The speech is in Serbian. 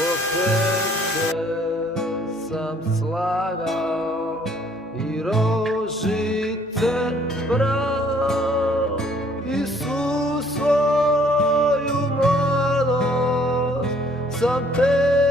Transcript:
po ceste sam slagao i rožice brao i svu svoju mladost sam te